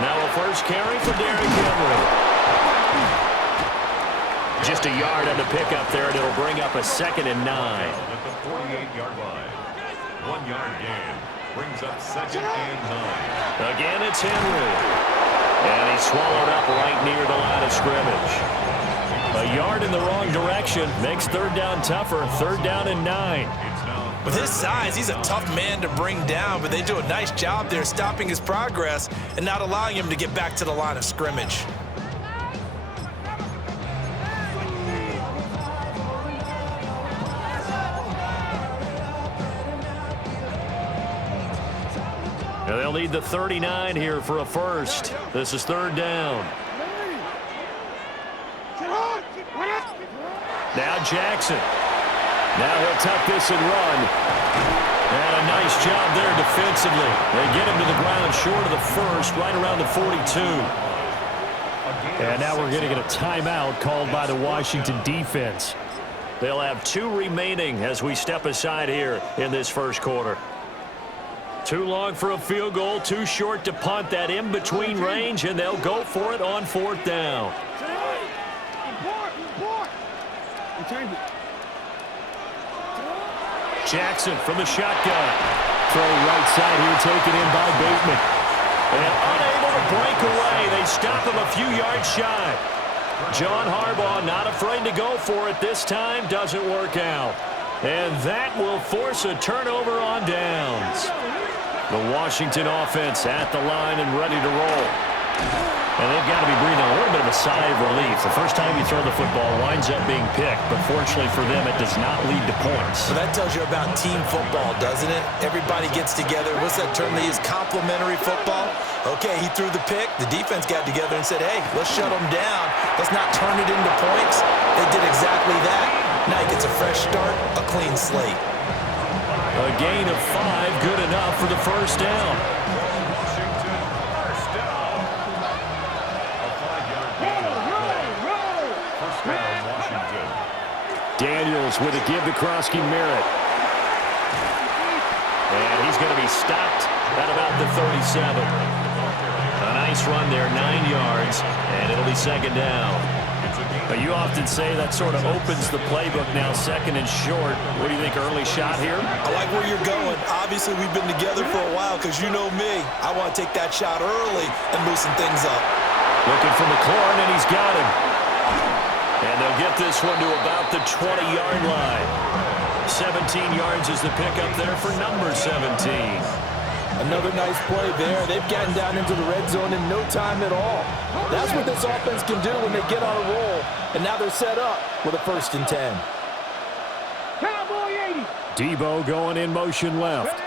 Now a first carry for Derrick Henry. Just a yard on the pickup there, and it'll bring up a 2nd and 9. At the 48-yard line. 1 yard gain. Brings up 2nd and 9. Again, it's Henry. And he's swallowed up right near the line of scrimmage. A yard in the wrong direction makes 3rd down tougher. 3rd down and 9. With his size, he's a tough man to bring down, but they do a nice job there stopping his progress and not allowing him to get back to the line of scrimmage. Now they'll need the 39 here for a first. This is 3rd down. Now Jackson. Now he'll tuck this and run. And a nice job there defensively. They get him to the ground short of the first, right around the 42. And now we're going to get a timeout called by the Washington defense. They'll have 2 remaining as we step aside here in this first quarter. Too long for a field goal, too short to punt. That in-between range, and they'll go for it on 4th down. Jackson from the shotgun. Throw right side here taken in by Bateman. And unable to break away. They stop him a few yards shy. John Harbaugh not afraid to go for it this time. Doesn't work out. And that will force a turnover on downs. The Washington offense at the line and ready to roll. And they've got to be breathing a little bit of a sigh of relief. The first time you throw the football winds up being picked, but fortunately for them, it does not lead to points. So that tells you about team football, doesn't it? Everybody gets together. What's that term they use? Complementary football? Okay, he threw the pick. The defense got together and said, hey, let's shut them down. Let's not turn it into points. They did exactly that. Now he gets a fresh start, a clean slate. A gain of 5, good enough for the first down. Washington, first down. A 5-yard gain on the play. First down, Washington. Daniels with a give to Krosky Merritt. And he's going to be stopped at about the 37. A nice run there, 9 yards, and it'll be 2nd down. But you often say that sort of opens the playbook now, 2nd and short. What do you think, early shot here? I like where you're going. Obviously, we've been together for a while because you know me. I want to take that shot early and loosen things up. Looking for McLaurin, and he's got him. And they'll get this one to about the 20-yard line. 17 yards is the pickup there for number 17. Another nice play there. They've gotten down into the red zone in no time at all. That's what this offense can do when they get on a roll. And now they're set up with a 1st and 10. Cowboy 80. Debo going in motion left.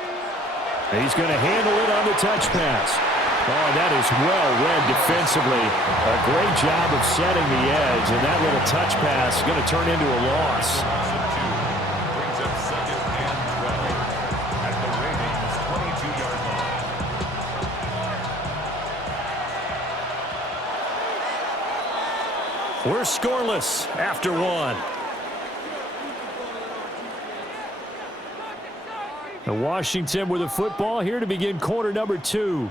He's going to handle it on the touch pass. Oh, that is well read defensively. A great job of setting the edge, and that little touch pass is going to turn into a loss. Brings up 2nd and 12 at the Ravens' 22-yard line. We're scoreless after 1. And Washington with the football here to begin quarter number 2.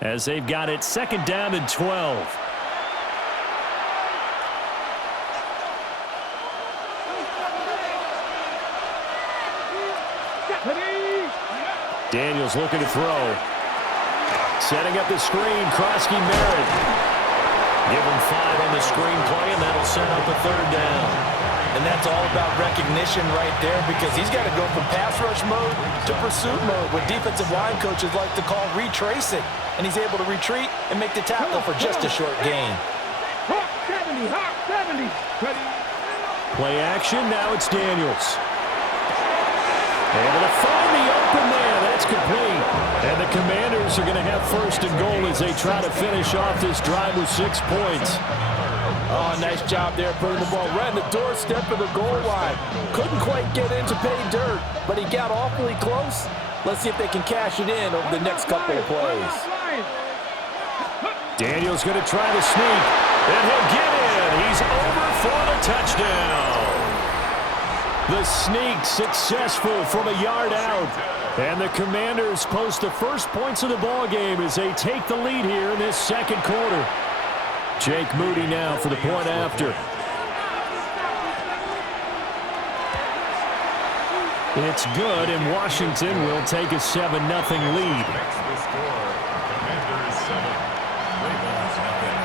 As they've got it 2nd down and 12. Daniels looking to throw. Setting up the screen, Krosky Merritt. Give him 5 on the screen play, and that'll set up a 3rd down. And that's all about recognition right there because he's got to go from pass rush mode to pursuit mode, what defensive line coaches like to call retracing. And he's able to retreat and make the tackle for just a short gain. Hawk 70, Hawk 70. Play action, now it's Daniels. Able to find the open man, that's complete. And the Commanders are going to have 1st and goal as they try to finish off this drive with 6 points. Oh, nice job there putting the ball right in the doorstep of the goal line. Couldn't quite get in to pay dirt, but he got awfully close. Let's see if they can cash it in over the next couple of plays. Daniels going to try to sneak, and he'll get in. He's over for the touchdown. The sneak successful from a yard out. And the Commanders post the first points of the ball game as they take the lead here in this second quarter. Jake Moody now for the point after. It's good, and Washington will take a 7-0 lead. The score, Commanders 7, Ravens nothing.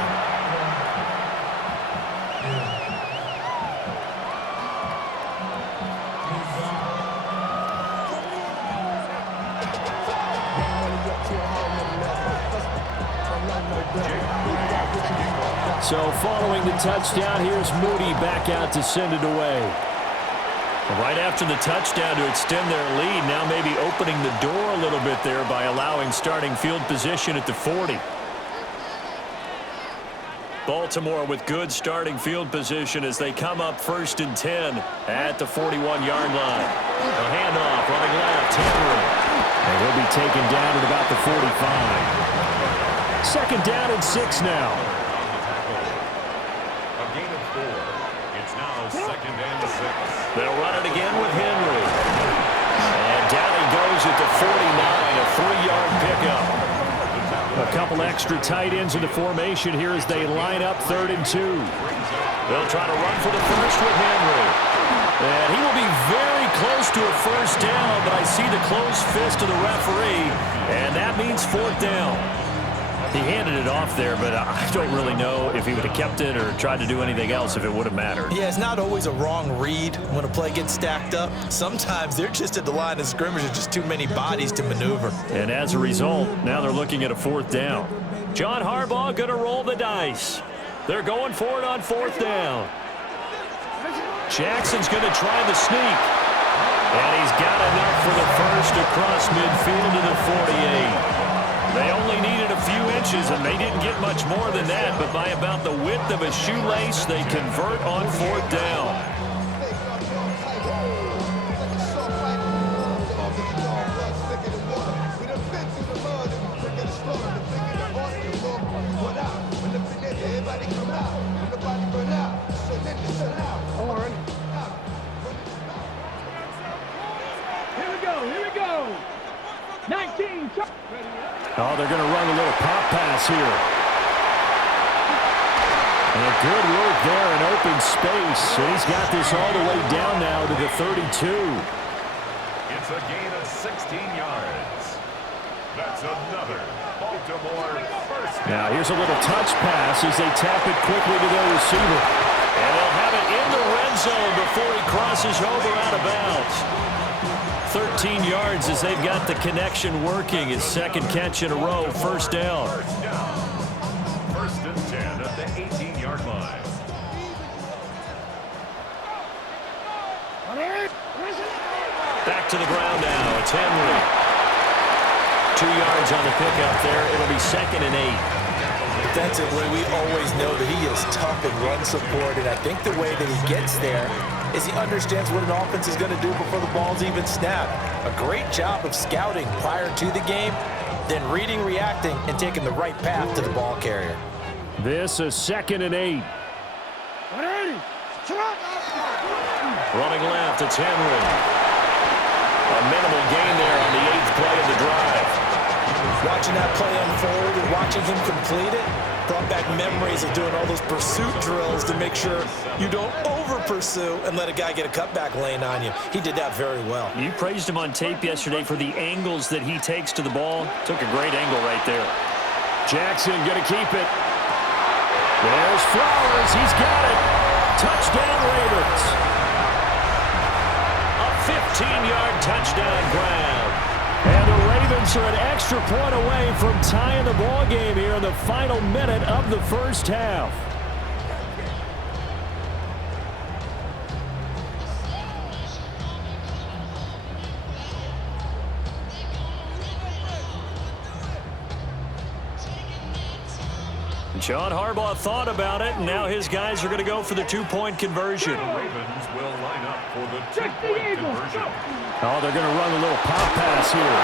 So following the touchdown, here's Moody back out to send it away. Right after the touchdown to extend their lead, now maybe opening the door a little bit there by allowing starting field position at the 40. Baltimore with good starting field position as they come up 1st and 10 at the 41-yard line. A handoff, running left, Henry. And he'll be taken down at about the 45. Second down and 6 now. A gain of 4. It's now 2nd and 6. They'll run it again with Henry. And down he goes at the 49, a 3-yard pickup. A couple extra tight ends in the formation here as they line up 3rd and 2. They'll try to run for the first with Henry. And he will be very close to a first down, but I see the closed fist of the referee, and that means 4th down. He handed it off there, but I don't really know if he would have kept it or tried to do anything else if it would have mattered. Yeah, it's not always a wrong read when a play gets stacked up. Sometimes they're just at the line of scrimmage. There's just too many bodies to maneuver. And as a result, now they're looking at a 4th down. John Harbaugh going to roll the dice. They're going for it on 4th down. Jackson's going to try the sneak. And he's got enough for the first across midfield to the 48. They only needed a few inches, and they didn't get much more than that, but by about the width of a shoelace, they convert on 4th down. Here we go. 19. Oh, they're going to run a little pop pass here. And good work there in open space. And he's got this all the way down now to the 32. It's a gain of 16 yards. That's another Baltimore first down. Now here's a little touch pass as they tap it quickly to their receiver. And they'll have it in the red zone before he crosses over out of bounds. 13 yards as they've got the connection working. His second catch in a row, 1st down. 1st and 10 at the 18-yard line. Back to the ground now. It's Henry. 2 yards on the pickup there. It'll be 2nd and 8. Defensively, we always know that he is tough in run support, and I think the way that he gets there is he understands what an offense is going to do before the ball's even snapped. A great job of scouting prior to the game, then reading, reacting, and taking the right path to the ball carrier. This is 2nd and 8. Running left, it's Henry. A minimal gain there on the 8th play of the drive. Watching that play unfold and watching him complete it brought back memories of doing all those pursuit drills to make sure you don't over-pursue and let a guy get a cutback lane on you. He did that very well. You praised him on tape yesterday for the angles that he takes to the ball. Took a great angle right there. Jackson going to keep it. There's Flowers. He's got it. Touchdown, Ravens. A 15-yard touchdown grab. And the Ravens are an extra point away from tying the ball game here in the final minute of the first half. John Harbaugh thought about it, and now his guys are going to go for the 2-point conversion. The Ravens will line up for the 2-point conversion. Oh, they're going to run a little pop pass here.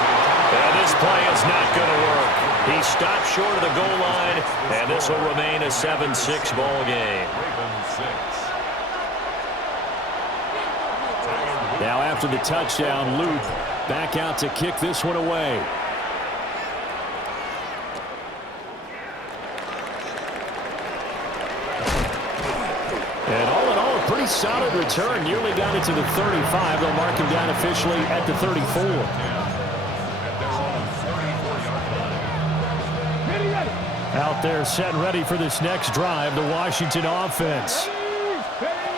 And this play is not going to work. He stopped short of the goal line, and this will remain a 7-6 ball game. Ravens 6. after the touchdown. Luke back out to kick this one away. And all in all, a pretty solid return. Nearly got it to the 35. They'll mark him down officially at the 34. Out there set and ready for this next drive, the Washington offense.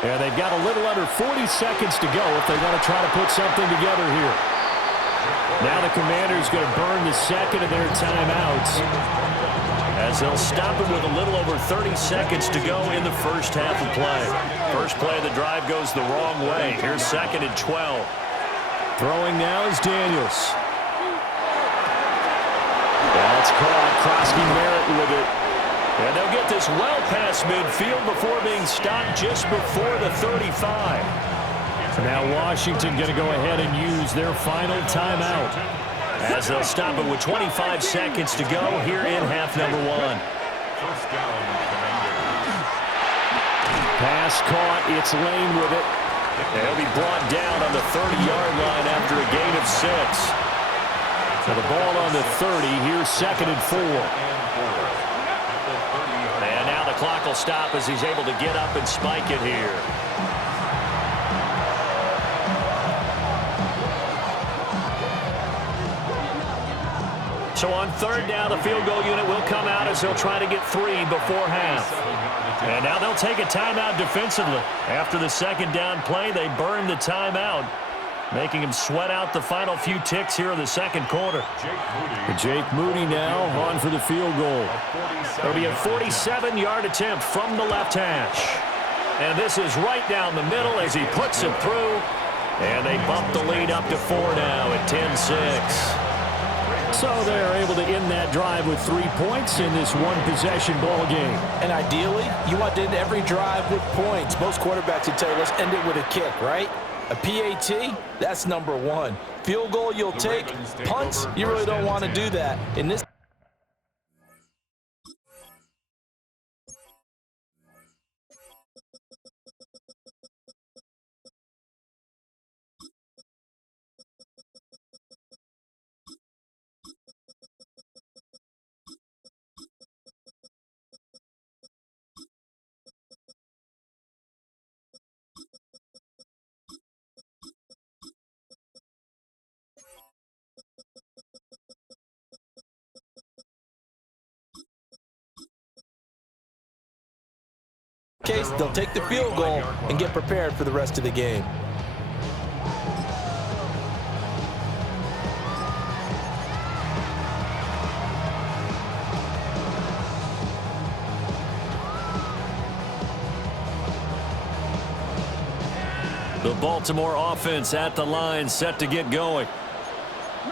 And they've got a little under 40 seconds to go if they want to try to put something together here. Now the Commanders going to burn the second of their timeouts, as they'll stop it with a little over 30 seconds to go in the first half of play. First play of the drive goes the wrong way. Here's 2nd and 12. Throwing now is Daniels. That's caught. Krosky Merritt with it. And they'll get this well past midfield before being stopped just before the 35. So now Washington going to go ahead and use their final timeout, as they'll stop it with 25 seconds to go here in half number 1. First down, Commanders. Pass caught. It's Lane with it. And he'll be brought down on the 30-yard line after a gain of 6. So the ball on the 30. Here's 2nd and 4. And now the clock will stop as he's able to get up and spike it here. So on 3rd down, the field goal unit will come out as they'll try to get 3 before half. And now they'll take a timeout defensively. After the 2nd down play, they burn the timeout, making him sweat out the final few ticks here in the 2nd quarter. Jake Moody now on for the field goal. It'll be a 47-yard attempt from the left hash. And this is right down the middle as he puts it through. And they bump the lead up to 4 now at 10-6. So they're able to end that drive with 3 points in this one-possession ball game. And ideally, you want to end every drive with points. Most quarterbacks would tell you, let's end it with a kick, right? A PAT, that's number 1. Field goal you'll take. Punts, you really don't want to do that. In this case, they'll take the field goal and get prepared for the rest of the game. The Baltimore offense at the line, set to get going.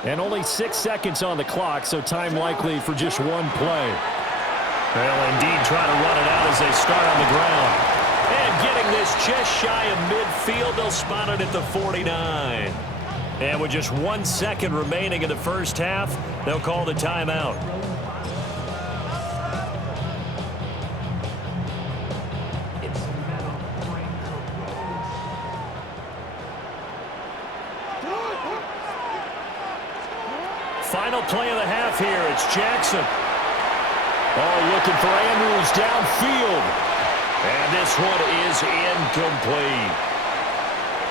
And only 6 seconds on the clock, so time likely for just one play. They'll indeed try to run it out as they start on the ground. And getting this just shy of midfield, they'll spot it at the 49. And with just 1 second remaining in the first half, they'll call the timeout. Final play of the half here. It's Jackson. Oh, looking for Andrews downfield. And this one is incomplete.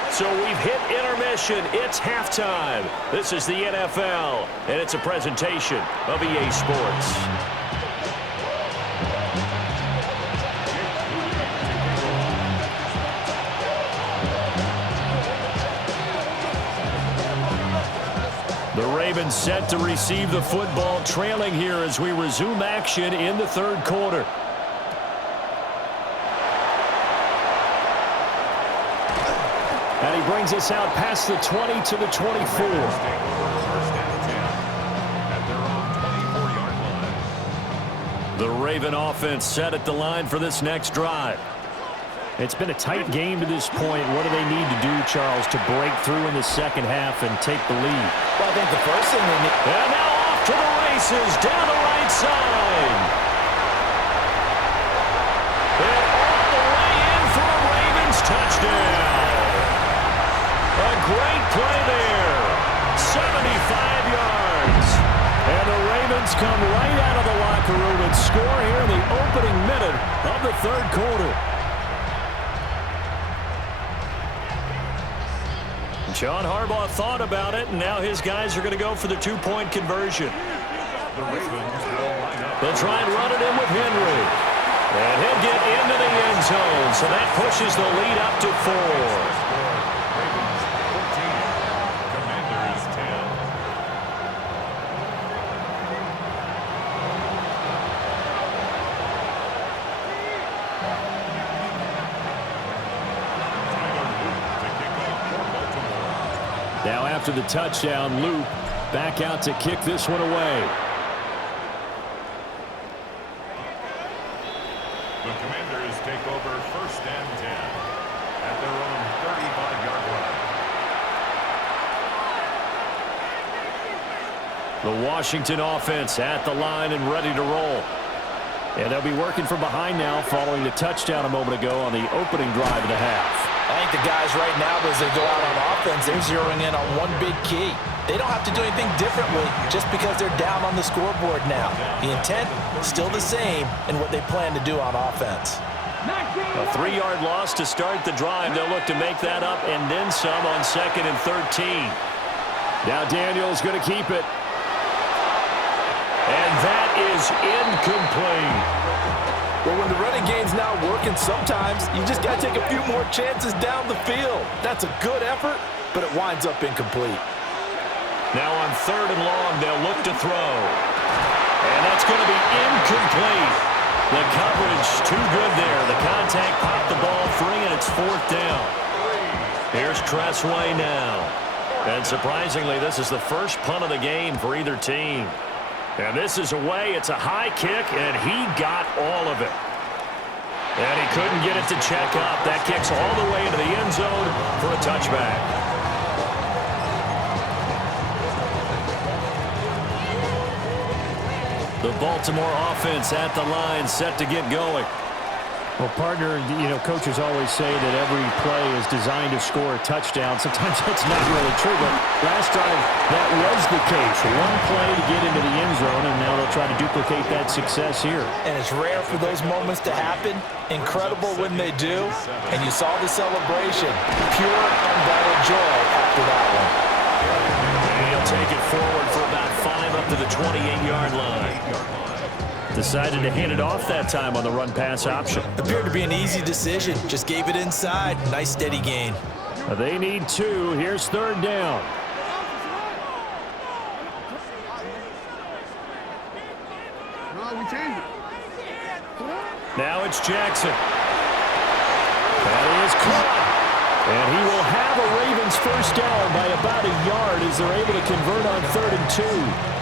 So we've hit intermission. It's halftime. This is the NFL, and it's a presentation of EA Sports. The Ravens set to receive the football, trailing here as we resume action in the third quarter. And he brings us out past the 20 to the 24. The Raven offense set at the line for this next drive. It's been a tight game to this point. What do they need to do, Charles, to break through in the second half and take the lead? Well, I think the first thing they need... And now off to the races down the right side. And all the way in for a Ravens touchdown. A great play there. 75 yards. And the Ravens come right out of the locker room and score here in the opening minute of the third quarter. John Harbaugh thought about it, and now his guys are going to go for the two-point conversion. They'll try and run it in with Henry. And he'll get into the end zone, so that pushes the lead up to 4. Ravens 14, Commanders 10. Now after the touchdown, Luke back out to kick this one away. The Commanders take over 1st and 10 at their own 35-yard line. The Washington offense at the line and ready to roll. And they'll be working from behind now following the touchdown a moment ago on the opening drive of the half. I think the guys right now, as they go out on offense, they're zeroing in on one big key. They don't have to do anything differently just because they're down on the scoreboard now. The intent is still the same in what they plan to do on offense. A 3-yard loss to start the drive. They'll look to make that up and then some on 2nd and 13. Now Daniels going to keep it. And that is incomplete. Well, when the running game's not working, sometimes you just got to take a few more chances down the field. That's a good effort, but it winds up incomplete. Now on 3rd and long, they'll look to throw. And that's going to be incomplete. The coverage too good there. The contact popped the ball free, and it's 4th down. Here's Tressway now. And surprisingly, this is the first punt of the game for either team. And this is away. It's a high kick, and he got all of it. And he couldn't get it to check up. That kicks all the way into the end zone for a touchback. The Baltimore offense at the line, set to get going. Well, partner, coaches always say that every play is designed to score a touchdown. Sometimes that's not really true, but last drive, that was the case. One play to get into the end zone, and now they'll try to duplicate that success here. And it's rare for those moments to happen. Incredible when they do. And you saw the celebration. Pure, unbridled joy after that one. And he'll take it forward for about 5 up to the 28-yard line. Decided to hand it off that time on the run-pass option. Appeared to be an easy decision. Just gave it inside. Nice steady gain. They need 2. Here's 3rd down. Now it's Jackson. That is caught. And he will have a Ravens first down by about a yard as they're able to convert on 3rd and 2.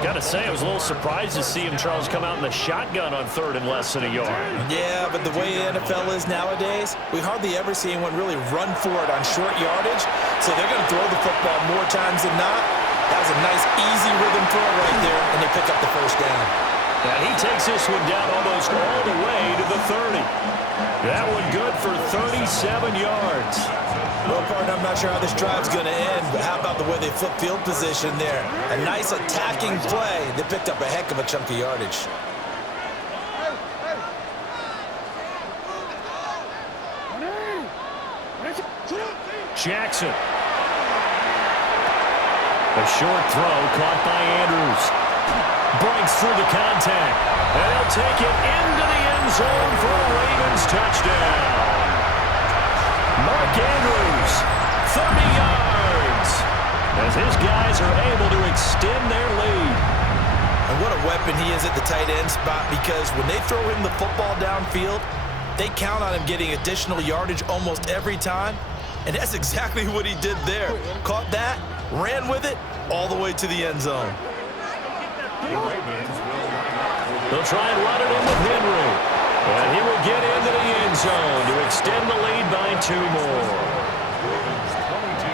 Got to say, I was a little surprised to see him, Charles, come out in the shotgun on 3rd and less than a yard. Yeah, but the way the NFL is nowadays, we hardly ever see anyone really run for it on short yardage. So they're going to throw the football more times than not. That was a nice, easy rhythm throw right there, and they pick up the first down. And he takes this one down almost all the way to the 30. That one good for 37 yards. Well, partner, I'm not sure how this drive's going to end, but how about the way they flip field position there? A nice attacking play. They picked up a heck of a chunk of yardage. Jackson. A short throw caught by Andrews. Breaks through the contact. And he'll take it into the end zone for a Ravens touchdown. Mark Andrews, 30 yards. As his guys are able to extend their lead. And what a weapon he is at the tight end spot, because when they throw him the football downfield, they count on him getting additional yardage almost every time. And that's exactly what he did there. Caught that, ran with it, all the way to the end zone. They'll try and run it in with Henry. And he will get into the end zone to extend the lead by 2 more. Ravens 22,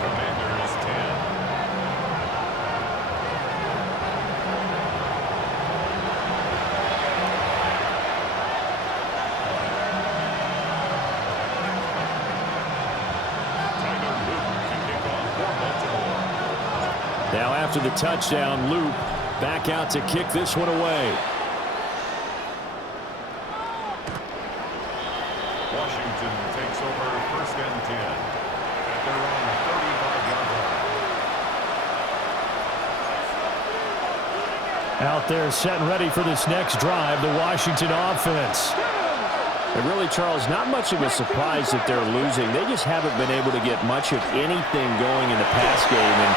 Commanders 10. Now after the touchdown, Loop back out to kick this one away. Washington takes over 1st and 10 at their own 35-yard line. Out there set and ready for this next drive, the Washington offense. And really, Charles, not much of a surprise that they're losing. They just haven't been able to get much of anything going in the pass game. And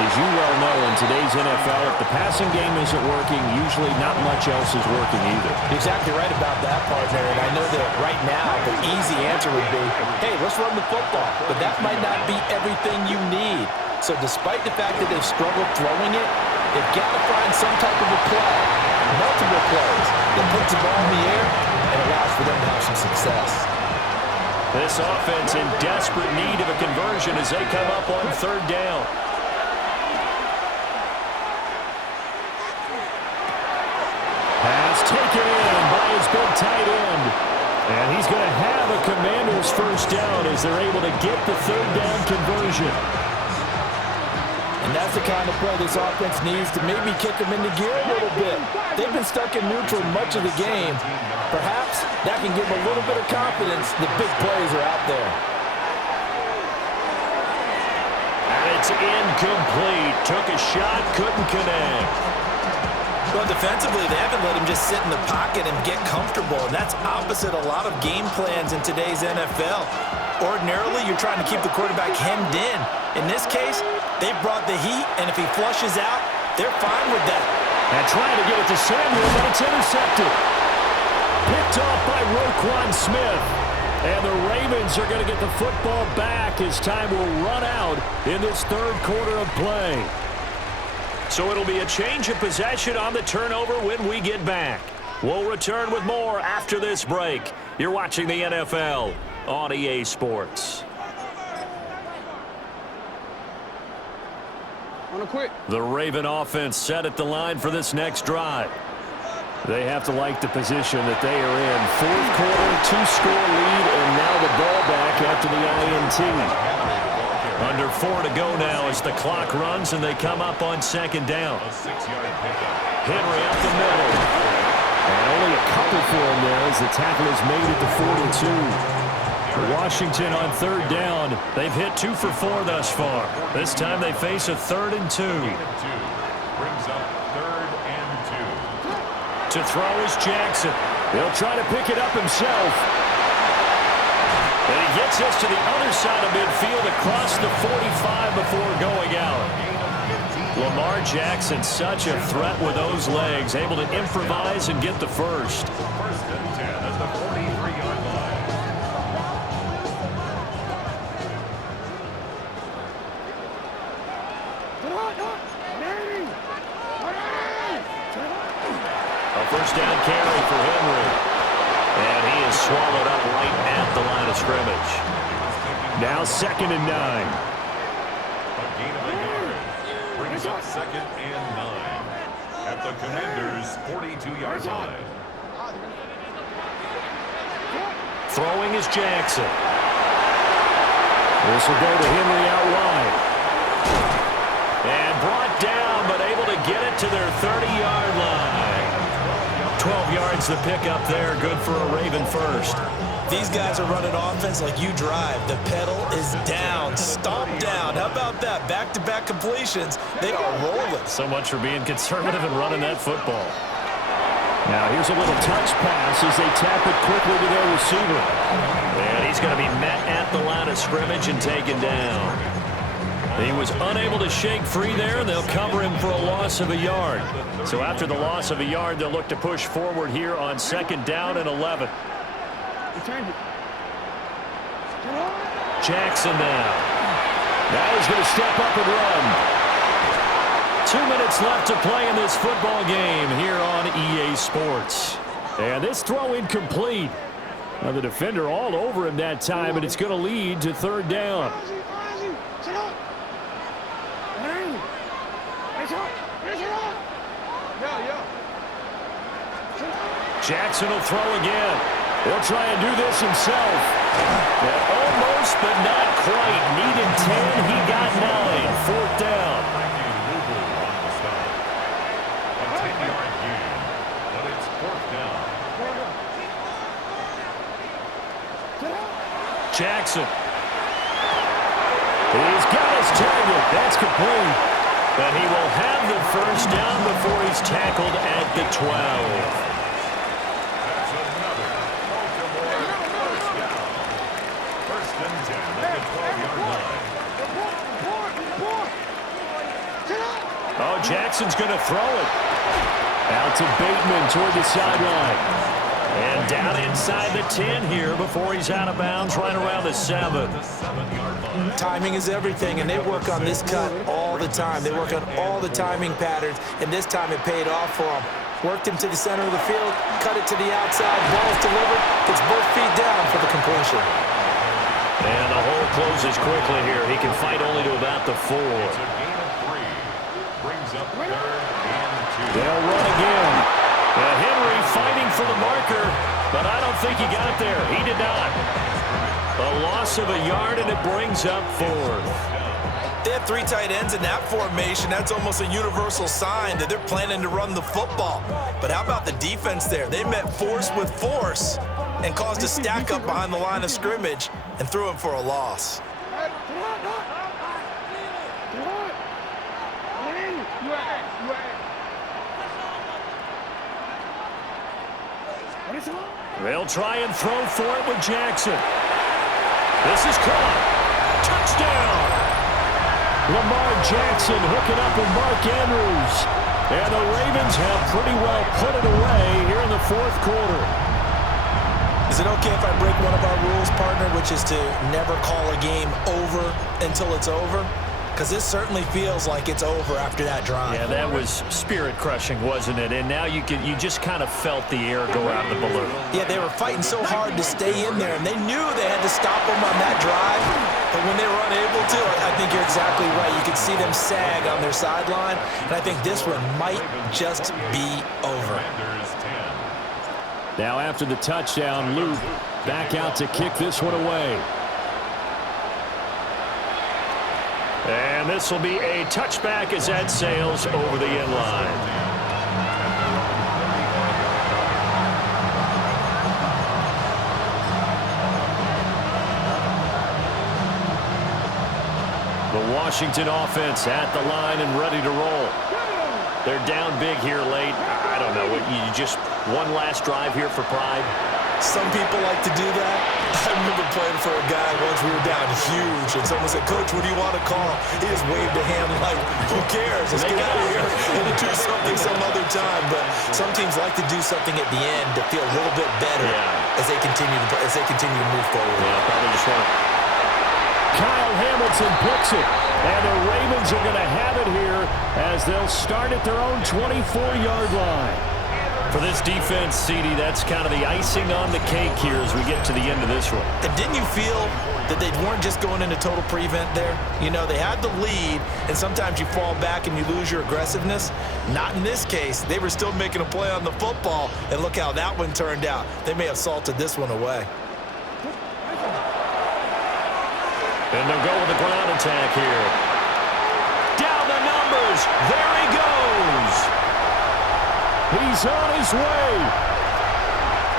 as you well know, in today's NFL, if the passing game isn't working, usually not much else is working either. Exactly right about that, partner. And I know that right now the easy answer would be, hey, let's run the football. But that might not be everything you need. So despite the fact that they've struggled throwing it, they've got to find some type of a play, multiple plays, that puts the ball in the air and allows for them to have some success. This offense in desperate need of a conversion as they come up on 3rd down. Pass taken in by his big tight end. And he's going to have a Commanders 1st down as they're able to get the 3rd down conversion. And that's the kind of play this offense needs to maybe kick them into gear a little bit. They've been stuck in neutral much of the game. Perhaps that can give them a little bit of confidence that big plays are out there. And it's incomplete. Took a shot, couldn't connect. Well, defensively, they haven't let him just sit in the pocket and get comfortable, and that's opposite a lot of game plans in today's NFL. Ordinarily, you're trying to keep the quarterback hemmed in. In this case, they brought the heat, and if he flushes out, they're fine with that. And trying to get it to Samuel, but it's intercepted. Picked off by Roquan Smith. And the Ravens are going to get the football back as time will run out in this 3rd quarter of play. So it'll be a change of possession on the turnover when we get back. We'll return with more after this break. You're watching the NFL on EA Sports. The Raven offense set at the line for this next drive. They have to like the position that they are in. 4th quarter, 2-score lead, and now the ball back after the INT. Under 4 to go now as the clock runs and they come up on 2nd down. Henry up the middle. And only a couple for him there as the tackle is made at the 42. Washington on 3rd down. They've hit 2 for 4 thus far. This time they face a 3rd and 2. Brings up 3rd and 2. To throw is Jackson. He'll try to pick it up himself. And he gets us to the other side of midfield across the 45 before going out. Lamar Jackson, such a threat with those legs, able to improvise and get the first. 1st and 10 at the 43-yard line. A 1st down carry for Henry. And he is swallowed up right at the line of scrimmage. Now 2nd and 9. A gain of a yard. Brings up 2nd and 9 at the Commanders' 42-yard line. Throwing is Jackson. This will go to Henry out wide. And brought down, but able to get it to their 30-yard line. 12 yards the pickup there, good for a Raven first. These guys are running offense like you drive. The pedal is down, stomp down. How about that? Back-to-back completions. They are rolling. So much for being conservative and running that football. Now here's a little touch pass as they tap it quickly to their receiver. And he's going to be met at the line of scrimmage and taken down. He was unable to shake free there, and they'll cover him for a loss of a yard. So after the loss of a yard, they'll look to push forward here on 2nd down and 11. Jackson now. Now he's going to step up and run. 2 minutes left to play in this football game here on EA Sports. And this throw incomplete. Now the defender all over him that time, and it's going to lead to 3rd down. Jackson will throw again. He'll try and do this himself. And almost, but not quite. Needed 10. He got 9. 4th down. Jackson. He's got his target. That's complete. And he will have the first down before he's tackled at the 12. That's another Baltimore first down. First and 10 at the 12-yard line. Oh, Jackson's going to throw it. Out to Bateman toward the sideline. And down inside the 10 here before he's out of bounds right around the 7. Timing is everything, and they work on this cut all the time. They work on all the timing patterns, and this time it paid off for them. Worked him to the center of the field, cut it to the outside, ball's delivered, gets both feet down for the completion. And the hole closes quickly here. He can fight only to about the 4. It's a gain of 3. Brings up 3rd and 2. They'll run again. Henry fighting for the marker, but I don't think he got there. He did not. A loss of a yard, and it brings up 4th. They have 3 tight ends in that formation. That's almost a universal sign that they're planning to run the football. But how about the defense there? They met force with force and caused a stack up behind the line of scrimmage and threw him for a loss. They'll try and throw for it with Jackson. This is caught. Touchdown! Lamar Jackson hooking up with Mark Andrews. And the Ravens have pretty well put it away here in the 4th quarter. Is it okay if I break one of our rules, partner, which is to never call a game over until it's over? Because this certainly feels like it's over after that drive. Yeah, that was spirit-crushing, wasn't it? And now you just kind of felt the air go out of the balloon. Yeah, they were fighting so hard to stay in there, and they knew they had to stop them on that drive. But when they were unable to, I think you're exactly right. You could see them sag on their sideline, and I think this one might just be over. Now after the touchdown, Luke back out to kick this one away. And this will be a touchback as that sails over the end line. The Washington offense at the line and ready to roll. They're down big here late. I don't know. You just one last drive here for pride? Some people like to do that. I remember playing for a guy once. We were down huge, and someone said, "Coach, what do you want to call?" He just waved a hand like, "Who cares? Let's get out of here and do something some other time." But some teams like to do something at the end to feel a little bit better as they continue to move forward. Yeah, probably just want to. Kyle Hamilton picks it, and the Ravens are going to have it here as they'll start at their own 24-yard line. For this defense, CD, that's kind of the icing on the cake here as we get to the end of this one. And didn't you feel that they weren't just going into total prevent there? You know, they had the lead, and sometimes you fall back and you lose your aggressiveness. Not in this case. They were still making a play on the football, and look how that one turned out. They may have salted this one away. And they'll go with the ground attack here. Down the numbers. There he goes. He's on his way.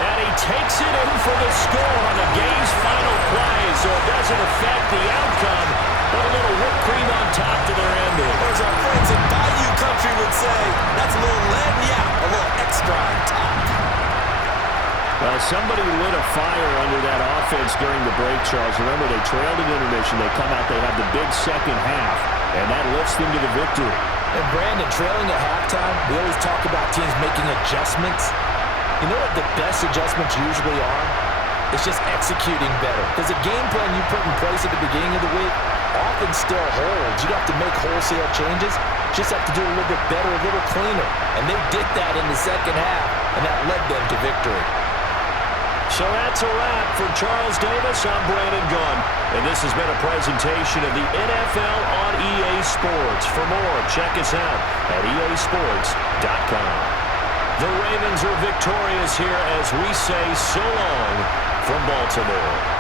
And he takes it in for the score on the game's final play, so it doesn't affect the outcome, but a little whipped cream on top to their ending. Or as our friends in Bayou Country would say, that's a little a little extra on top. Well, somebody lit a fire under that offense during the break, Charles. Remember, they trailed at intermission. They come out, they have the big second half, and that lifts them to the victory. And Brandon, trailing at halftime, we always talk about teams making adjustments. You know what the best adjustments usually are? It's just executing better. Because the game plan you put in place at the beginning of the week often still holds. You don't have to make wholesale changes. Just have to do a little bit better, a little cleaner. And they did that in the second half, and that led them to victory. So that's a wrap for Charles Davis. I'm Brandon Gunn, and this has been a presentation of the NFL on EA Sports. For more, check us out at easports.com. The Ravens are victorious here as we say so long from Baltimore.